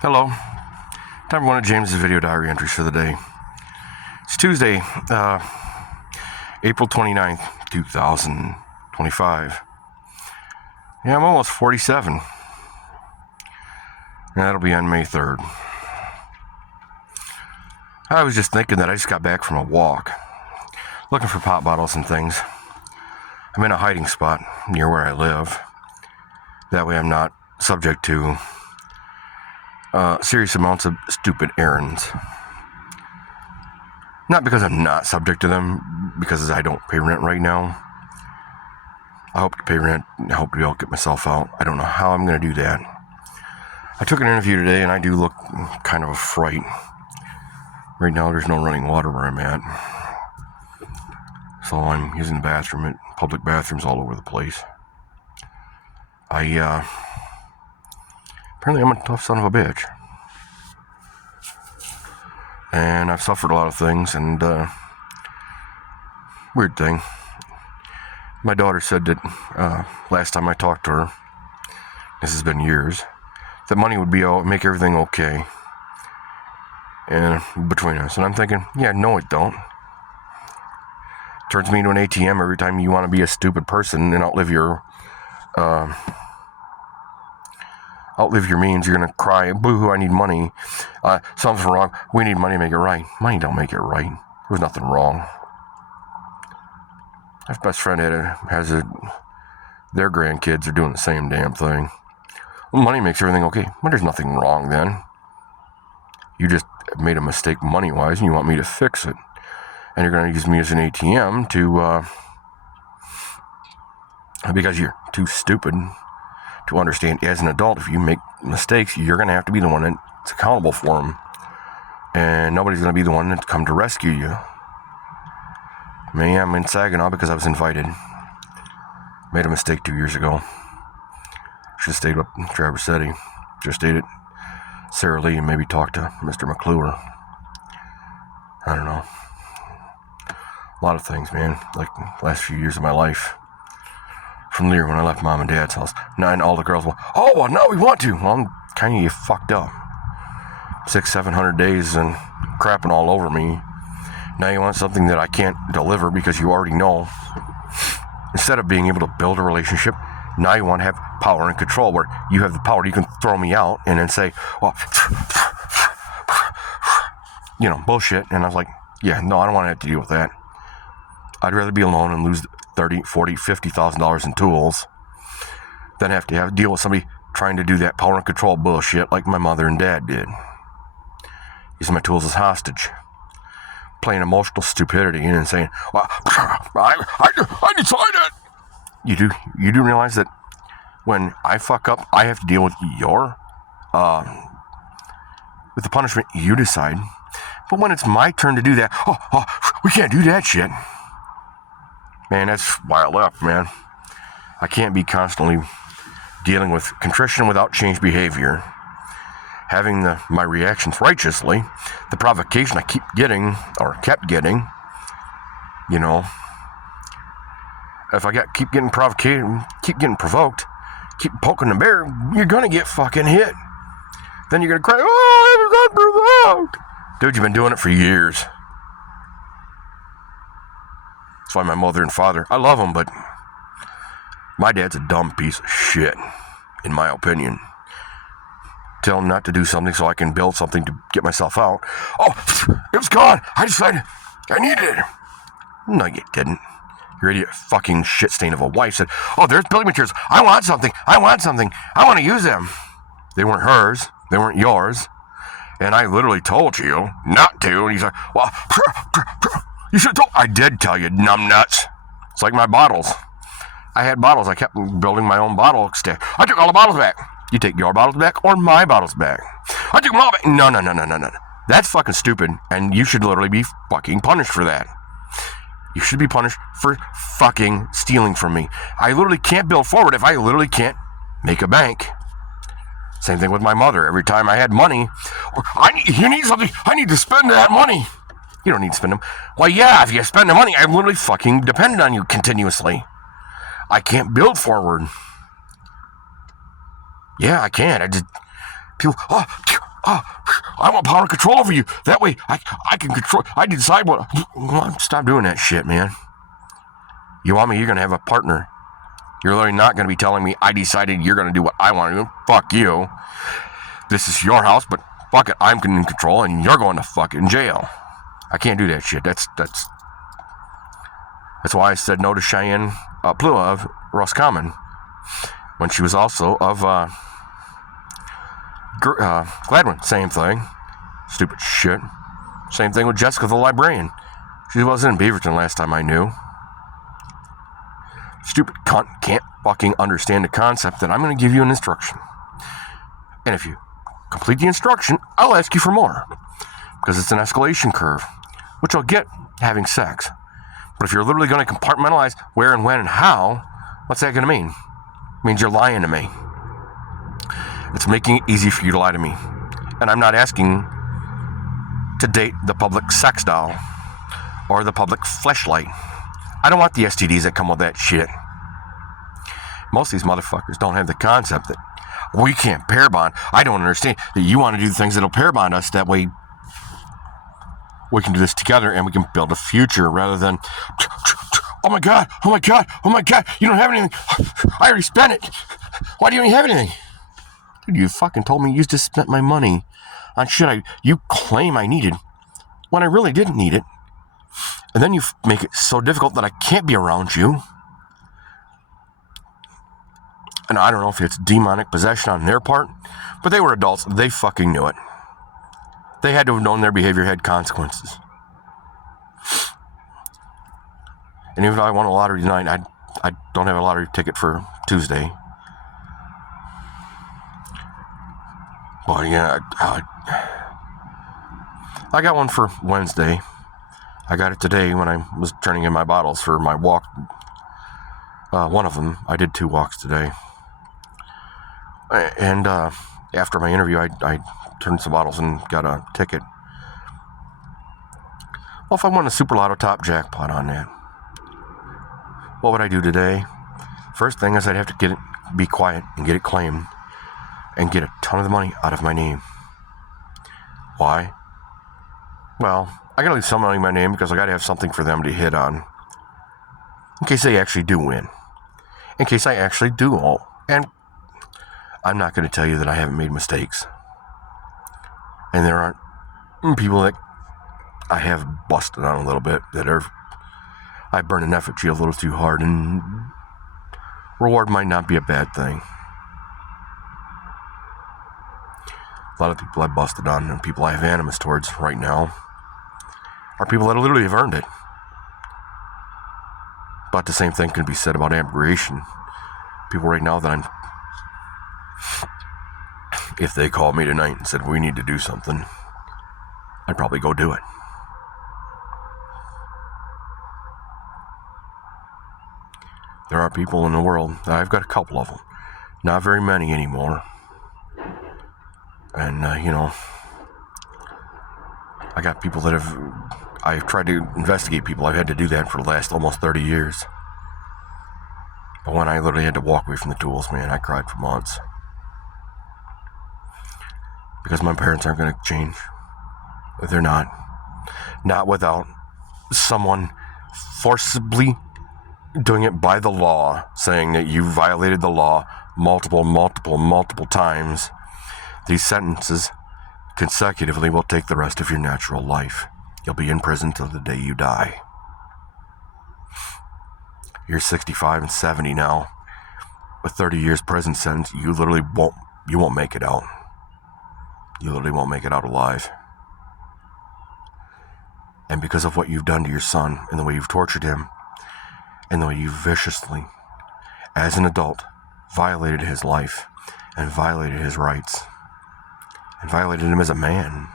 Hello. Time for one of James's video diary entries for the day. It's Tuesday, April 29th, 2025. Yeah, I'm almost 47. And that'll be on May 3rd. I was just thinking that I just got back from a walk, looking for pop bottles and things. I'm in a hiding spot near where I live. That way I'm not subject to serious amounts of stupid errands. Not because I'm not subject to them, because I don't pay rent right now. I hope to pay rent and I hope to be able to get myself out. I don't know how I'm going to do that. I took an interview today and I do look kind of a fright. Right now there's no running water where I'm at. So I'm using the bathroom at public bathrooms all over the place. Apparently I'm a tough son of a bitch. And I've suffered a lot of things, and weird thing. My daughter said that last time I talked to her, this has been years, that money would make everything okay and between us. And I'm thinking, yeah, no it don't. Turns me into an ATM every time you want to be a stupid person and outlive your means. You're going to cry, boo-hoo, I need money. Something's wrong. We need money to make it right. Money don't make it right. There's nothing wrong. My best friend their grandkids are doing the same damn thing. Well, money makes everything okay. Well, there's nothing wrong then. You just made a mistake money-wise and you want me to fix it. And you're going to use me as an ATM because you're too stupid to understand as an adult. If you make mistakes, you're going to have to be the one that's accountable for them. And nobody's going to be the one that's come to rescue you. Me, I'm in Saginaw because I was invited. Made a mistake 2 years ago. Should have stayed up in Traverse City. Should have stayed at Sara Lee and maybe talked to Mr. McClure. I don't know. A lot of things, man. Like the last few years of my life. From there, when I left mom and dad's house, and all the girls went, oh, well, now we want to. Well, I'm kind of fucked up. 600-700 days and crapping all over me. Now you want something that I can't deliver because you already know. Instead of being able to build a relationship, now you want to have power and control where you have the power. You can throw me out and then say, well, bullshit. And I was like, yeah, no, I don't want to have to deal with that. I'd rather be alone and lose $30,000, $40,000, $50,000 in tools than have to deal with somebody trying to do that power and control bullshit like my mother and dad did. Using my tools as hostage. Playing emotional stupidity and then saying, well, I decided. You do realize that when I fuck up, I have to deal with with the punishment you decide. But when it's my turn to do that, we can't do that shit. Man, that's why I left, man. I can't be constantly dealing with contrition without change behavior. Having my reactions righteously, the provocation I kept getting, if I keep getting provoked, keep poking the bear, you're gonna get fucking hit. Then you're gonna cry, oh, I was unprovoked. Dude, you've been doing it for years. That's why my mother and father, I love them, but my dad's a dumb piece of shit, in my opinion. Tell him not to do something so I can build something to get myself out. Oh, it was gone. I decided I needed it. No, you didn't. Your idiot fucking shit stain of a wife said, oh, there's building materials. I want something. I want to use them. They weren't hers. They weren't yours. And I literally told you not to. And he's like, well, you should have told. I did tell you, numbnuts. It's like my bottles. I had bottles. I kept building my own bottle stack. I took all the bottles back. You take your bottles back or my bottles back? I took them all back. No. That's fucking stupid. And you should literally be fucking punished for that. You should be punished for fucking stealing from me. I literally can't build forward if I literally can't make a bank. Same thing with my mother. Every time I had money, you need something, I need to spend that money. You don't need to spend them. Well, yeah, if you spend the money, I'm literally fucking dependent on you continuously. I can't build forward. Yeah, I can't. People, I want power and control over you. That way I can control, I decide what. Stop doing that shit, man. You want me, you're going to have a partner. You're literally not going to be telling me I decided you're going to do what I want to do. Fuck you. This is your house, but fuck it, I'm in control and you're going to fucking jail. I can't do that shit. That's why I said no to Cheyenne Plua of Roscommon when she was also of Gladwin. Same thing. Stupid shit. Same thing with Jessica the librarian. She wasn't in Beaverton last time I knew. Stupid cunt can't fucking understand the concept that I'm going to give you an instruction. And if you complete the instruction, I'll ask you for more. Because it's an escalation curve, which I'll get having sex. But if you're literally going to compartmentalize where and when and how, what's that going to mean? It means you're lying to me. It's making it easy for you to lie to me. And I'm not asking to date the public sex doll or the public fleshlight. I don't want the STDs that come with that shit. Most of these motherfuckers don't have the concept that we can't pair bond. I don't understand that you want to do the things that'll pair bond us. That way we can do this together and we can build a future rather than, oh my God, oh my God, oh my God, you don't have anything. I already spent it. Why do you even have anything? Dude, you fucking told me you just spent my money on shit you claim I needed when I really didn't need it. And then you make it so difficult that I can't be around you. And I don't know if it's demonic possession on their part, but they were adults. They fucking knew it. They had to have known their behavior had consequences. And even though I won a lottery tonight, I don't have a lottery ticket for Tuesday. But yeah, I got one for Wednesday. I got it today when I was turning in my bottles for my walk. One of them, I did 2 walks today. And after my interview, I turned some bottles and got a ticket. Well, if I won a Super Lotto top jackpot on that, what would I do today? First thing is I'd have to be quiet and get it claimed and get a ton of the money out of my name. Why? Well, I gotta leave some money in my name because I gotta have something for them to hit on. In case they actually do win. In case I actually do all. And I'm not gonna tell you that I haven't made mistakes. And there aren't people that I have busted on a little bit I burn an effigy a little too hard, and reward might not be a bad thing. A lot of people I busted on and people I have animus towards right now are people that literally have earned it. But the same thing can be said about aberration. People right now that if they called me tonight and said, we need to do something, I'd probably go do it. There are people in the world, I've got a couple of them, not very many anymore. And, I got people that I've tried to investigate people. I've had to do that for the last almost 30 years. But when I literally had to walk away from the tools, man, I cried for months. Because my parents aren't going to change. They're not. Not without someone forcibly doing it by the law, saying that you violated the law multiple times. These sentences consecutively will take the rest of your natural life. You'll be in prison till the day you die. You're 65 and 70 now. With 30 years prison sentence, you won't make it out. You literally won't make it out alive. And because of what you've done to your son, and the way you've tortured him, and the way you viciously, as an adult, violated his life, and violated his rights, and violated him as a man,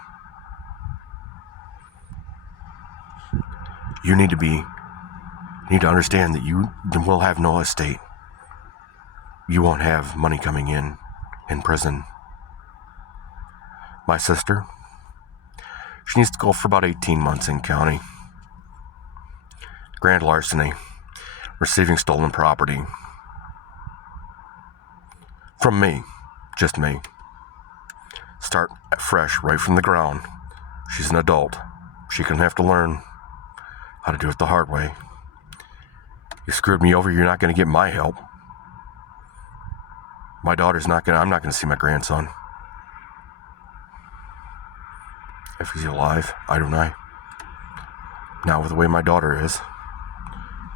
you need to understand that you will have no estate. You won't have money coming in prison. My sister, she needs to go for about 18 months in county. Grand larceny, receiving stolen property. From me, just me. start fresh, right from the ground. She's an adult. She can have to learn how to do it the hard way. You screwed me over, you're not going to get my help. My daughter's not going to, I'm not going to see my grandson. If he's alive, I don't know. Now, with the way my daughter is,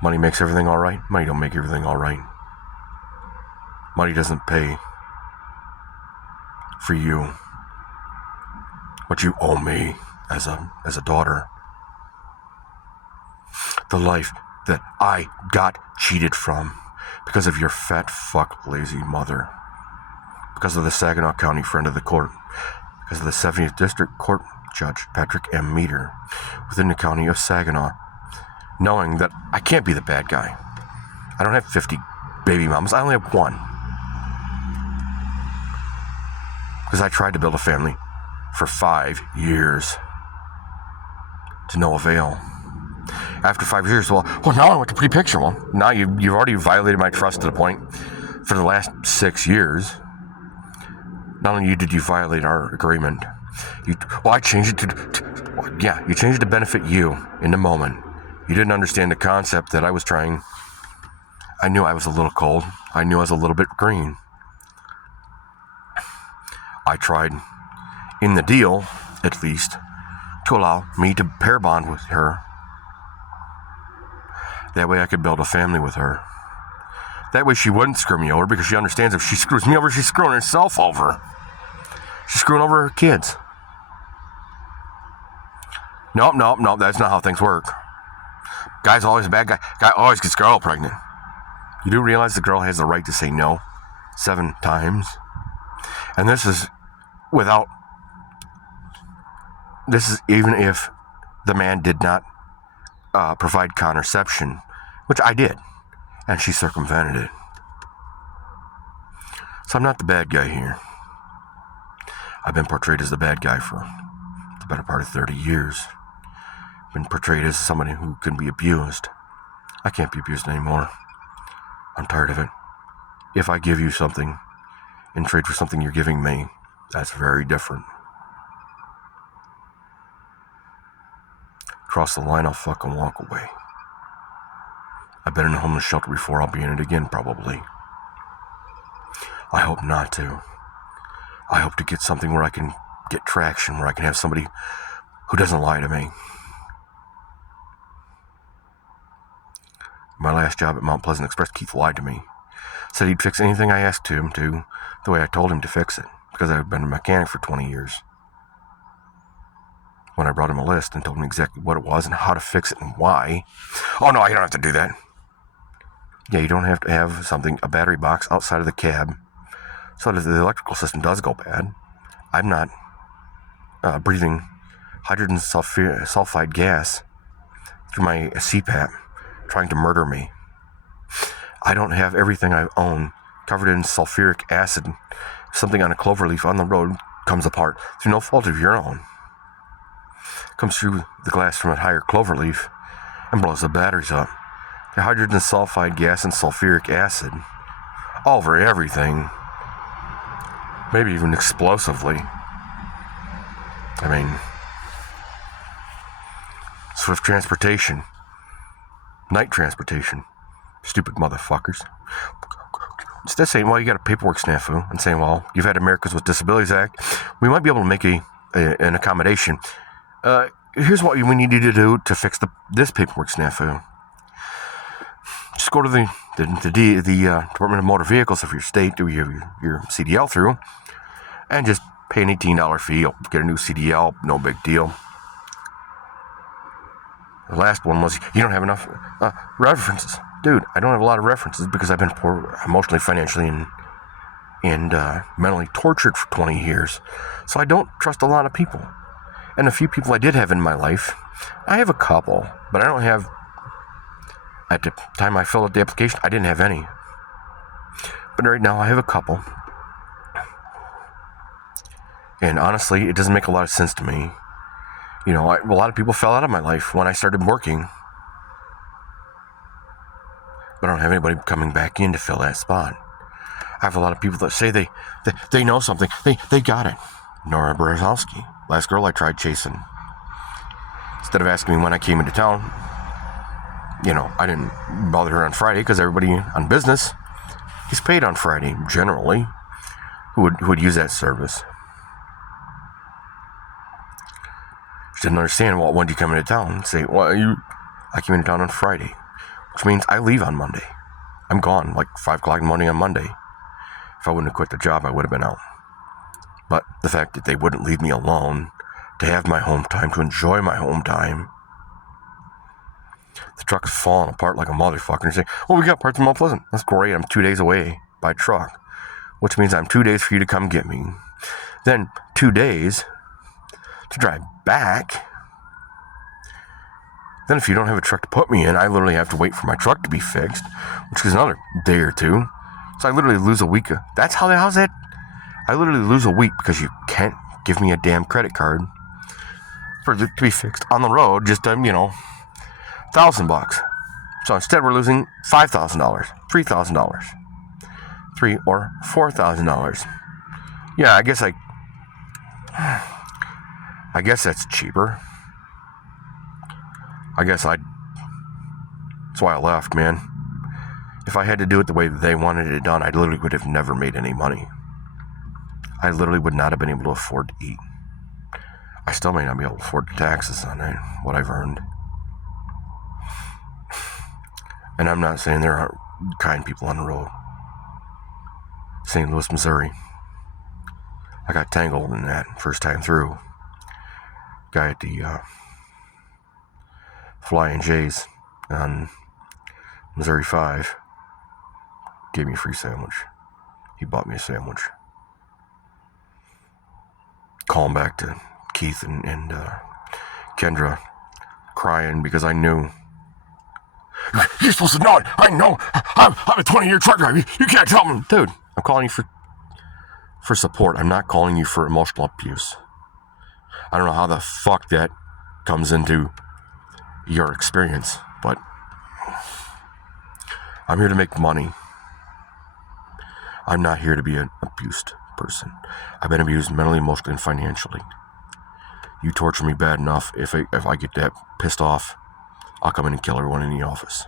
money makes everything all right. Money don't make everything all right. Money doesn't pay for you what you owe me as a daughter. The life that I got cheated from because of your fat fuck lazy mother. Because of the Saginaw County friend of the court. Because of the 70th District Court Judge Patrick M. Meter within the county of Saginaw. Knowing that I can't be the bad guy. I don't have 50 baby mamas. I only have one. Because I tried to build a family for 5 years. To no avail. After 5 years, well, now I want the pretty picture. Well, now you've already violated my trust to the point for the last 6 years. Not only did you violate our agreement, I changed it you changed it to benefit you in the moment. You didn't understand the concept that I was trying. I knew I was a little cold. I knew I was a little bit green. I tried, in the deal, at least, to allow me to pair bond with her. That way I could build a family with her. That way she wouldn't screw me over, because she understands if she screws me over, she's screwing herself over. She's screwing over her kids. Nope, that's not how things work. Guy's always a bad guy. Guy always gets girl pregnant. You do realize the girl has the right to say no 7 times? And this is even if the man did not provide contraception, which I did, and she circumvented it. So I'm not the bad guy here. I've been portrayed as the bad guy for the better part of 30 years. Been portrayed as somebody who can be abused. I can't be abused anymore. I'm tired of it. If I give you something in trade for something you're giving me, that's very different. Cross the line, I'll fucking walk away. I've been in a homeless shelter before, I'll be in it again probably. I hope not to. I hope to get something where I can get traction, where I can have somebody who doesn't lie to me. My last job at Mount Pleasant Express, Keith lied to me. Said he'd fix anything I asked him to the way I told him to fix it, because I've been a mechanic for 20 years. When I brought him a list and told him exactly what it was and how to fix it and why. Oh no, you don't have to do that. Yeah, you don't have to have a battery box outside of the cab so that the electrical system does go bad. I'm not breathing hydrogen sulfide gas through my CPAP trying to murder me. I don't have everything I own covered in sulfuric acid. Something on a clover leaf on the road comes apart through no fault of your own. Comes through the glass from a higher clover leaf and blows the batteries up. The hydrogen sulfide gas and sulfuric acid all over everything. Maybe even explosively. I mean, swift transportation. Night transportation. Stupid motherfuckers. Instead of saying, well, you got a paperwork snafu, and saying, well, you've had Americans with Disabilities Act, we might be able to make an accommodation. Here's what we need you to do to fix this paperwork snafu. Just go to the Department of Motor Vehicles of your state, do your CDL through, and just pay an $18 fee. You'll get a new CDL, no big deal. The last one was, you don't have enough references. Dude, I don't have a lot of references because I've been poor, emotionally, financially, and mentally tortured for 20 years. So I don't trust a lot of people. And the few people I did have in my life, I have a couple, but I don't have, at the time I filled out the application, I didn't have any. But right now I have a couple. And honestly, it doesn't make a lot of sense to me. You know, a lot of people fell out of my life when I started working. But I don't have anybody coming back in to fill that spot. I have a lot of people that say they know something. They got it. Nora Brzezowski, last girl I tried chasing. Instead of asking me when I came into town, I didn't bother her on Friday because everybody on business is paid on Friday, generally, who would use that service. She didn't understand, well, when did you come into town? Say, I came into town on Friday, which means I leave on Monday. I'm gone like 5 o'clock in the morning on Monday. If I wouldn't have quit the job, I would have been out. But the fact that they wouldn't leave me alone to have my home time, to enjoy my home time. The truck's falling apart like a motherfucker. And you say, we got parts in Mount Pleasant. That's great. I'm 2 days away by truck, which means I'm 2 days for you to come get me. Then 2 days to drive back. Then if you don't have a truck to put me in, I literally have to wait for my truck to be fixed, which is another day or two. So I literally lose a week. How's that? I literally lose a week because you can't give me a damn credit card for it to be fixed on the road. Just $1,000. So instead, we're losing $5,000, $3,000, $3,000 or $4,000. Yeah, I guess that's cheaper. That's why I left, man. If I had to do it the way they wanted it done, I literally would have never made any money. I literally would not have been able to afford to eat. I still may not be able to afford the taxes on what I've earned. And I'm not saying there aren't kind people on the road. St. Louis, Missouri. I got tangled in that first time through. Guy at the Flying J's on Missouri 5 gave me a free sandwich. He bought me a sandwich. Calling back to Keith and Kendra, crying because I knew. You're supposed to know it. I know. I'm a 20-year truck driver. You can't tell me. Dude, I'm calling you for support. I'm not calling you for emotional abuse. I don't know how the fuck that comes into your experience, but I'm here to make money. I'm not here to be an abused person. I've been abused mentally, emotionally, and financially. You torture me bad enough, if I get that pissed off, I'll come in and kill everyone in the office.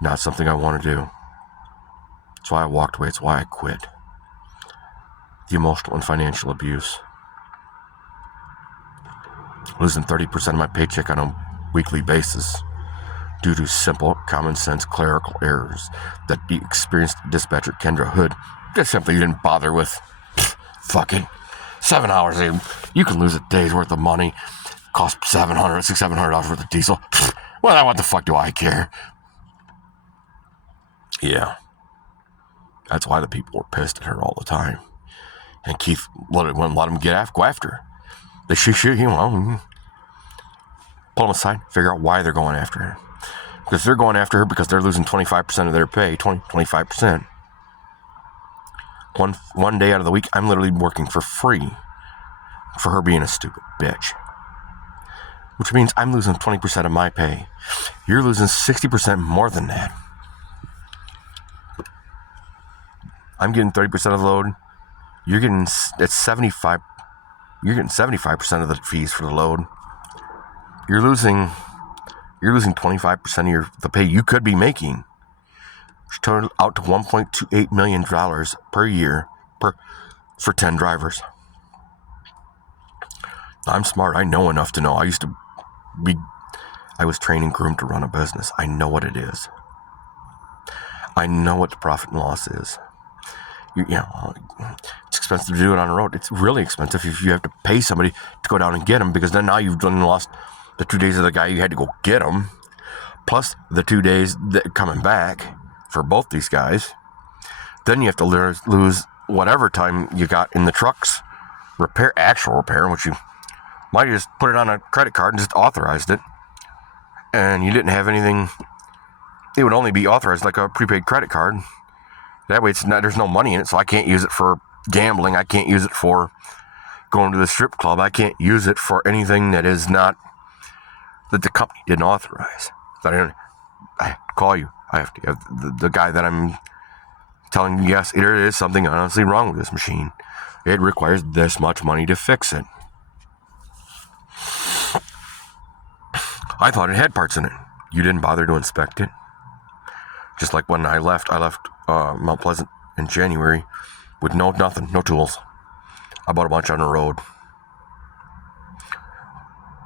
Not something I want to do. That's why I walked away. It's why I quit. The emotional and financial abuse. Losing 30% of my paycheck on a weekly basis due to simple, common sense clerical errors that the experienced dispatcher Kendra Hood just simply didn't bother with. Fucking 7 hours. You can lose a day's worth of money. Cost $700 worth of diesel. Well, what the fuck do I care? Yeah. That's why the people were pissed at her all the time. And Keith wouldn't let him go after her. They pull them aside, figure out why they're going after her. Because they're going after her because they're losing 25% of their pay, 25%. One day out of the week, I'm literally working for free for her being a stupid bitch. Which means I'm losing 20% of my pay. You're losing 60% more than that. I'm getting 30% of the load. You're getting 75%. You're getting 75% of the fees for the load. You're losing 25% of the pay you could be making. Which turned out to $1.28 million per year for 10 drivers. I'm smart. I know enough to know. I was trained and groomed to run a business. I know what it is. I know what the profit and loss is. It's expensive to do it on the road. It's really expensive if you have to pay somebody to go down and get them, because then now you've lost the 2 days of the guy you had to go get them, plus the 2 days that coming back for both these guys. Then you have to lose whatever time you got in the truck's actual repair, which you might have just put it on a credit card and just authorized it, and you didn't have anything. It would only be authorized like a prepaid credit card. That way there's no money in it, so I can't use it for gambling. I can't use it for going to the strip club. I can't use it for anything that is not, that the company didn't authorize. I call you. I have to have the guy that I'm telling you, yes, there is something honestly wrong with this machine. It requires this much money to fix it. I thought it had parts in it. You didn't bother to inspect it. Just like when I left Mount Pleasant in January with nothing, no tools. I bought a bunch on the road.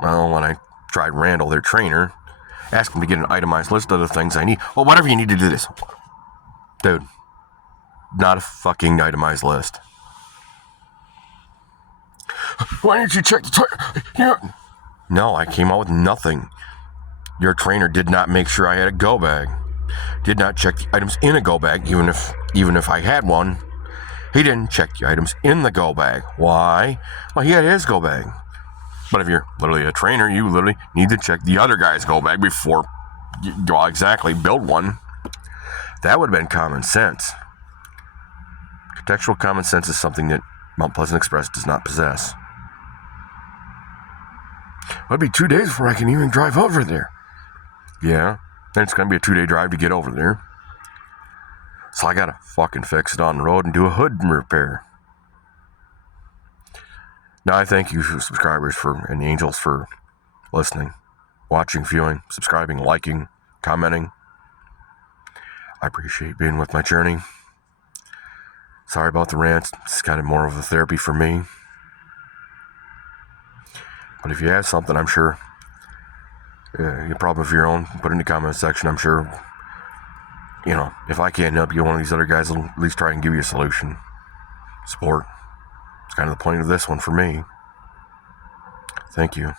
Well, when I tried Randall, their trainer, asked him to get an itemized list of the things I need. Well, whatever you need to do this. Dude, not a fucking itemized list. Why didn't you check the tire? No, I came out with nothing. Your trainer did not make sure I had a go bag. Did not check the items in a go bag, even if I had one. He didn't check the items in the go bag. Why? Well, he had his go bag. But if you're literally a trainer, you literally need to check the other guy's go bag before you build one. That would have been common sense. Contextual common sense is something that Mount Pleasant Express does not possess. It'll be 2 days before I can even drive over there. Yeah, then it's going to be a 2-day drive to get over there. So I got to fucking fix it on the road and do a hood repair. Now I thank you subscribers and angels for listening, watching, viewing, subscribing, liking, commenting. I appreciate being with my journey. Sorry about the rants. It's kind of more of a therapy for me. But if you have something, I'm sure, a problem of your own, put it in the comment section. I'm sure, if I can't help you, one of these other guys will at least try and give you a solution. Support. It's kind of the point of this one for me. Thank you.